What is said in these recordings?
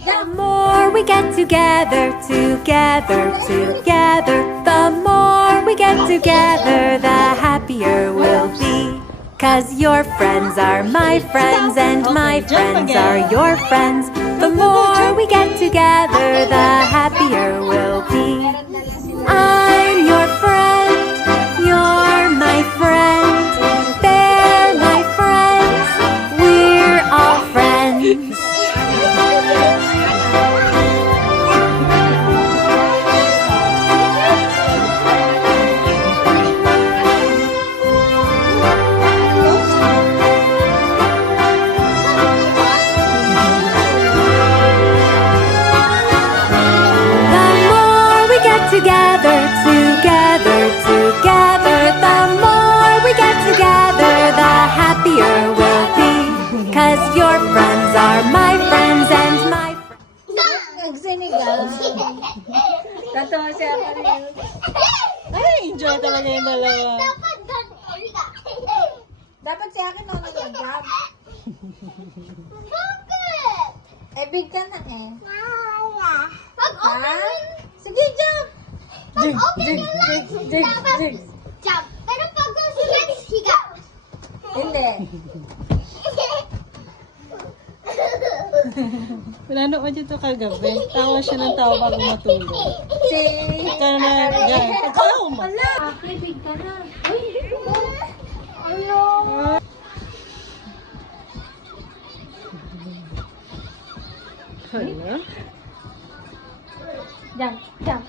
The more we get together, together, together, the more we get together, the happier we'll be. 'Cause your friends are my friends and my friends are your friends. The more we get together, the happier we'll be. I'm your friend, you're my friend, they're my friends, we're all friends. Together, together, together, the more we get together, the happier we'll be. 'Cause your friends are my friends and my friends. Nagsinigaw. Tatawa siya kanina. Ay, enjoy talaga yung dalawa. Dapat si akin ako nag-jump. Eh, big ka na eh. Ha? Sige, jump! Jig, jig, jig, jig, jig. Jump. Pero pag higa. Hindi. Pinano ko dito kagabi. Tawa siya ng tawa bago matulog. Si... Ikaw na, yan. Ikaw mo. Big ka na. Hala? Jump, jump.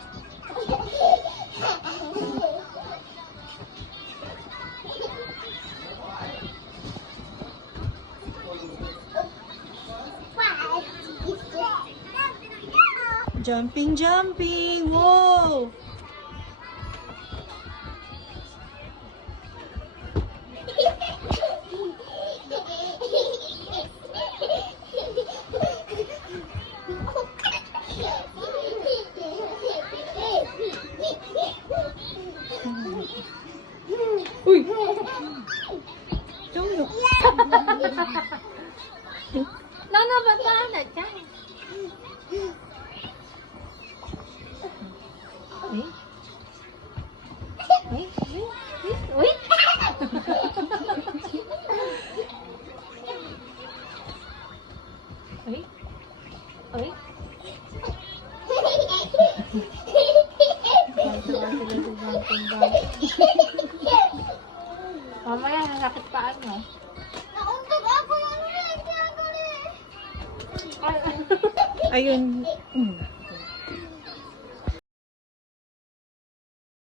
Jumping, jumping! Whoa! Uy! Tumulok. Nana, bata na dyan. Uy! Uy! Mamaya, nakakit paan mo. Nauntog ako. Ano yung ginagawa? Ayun.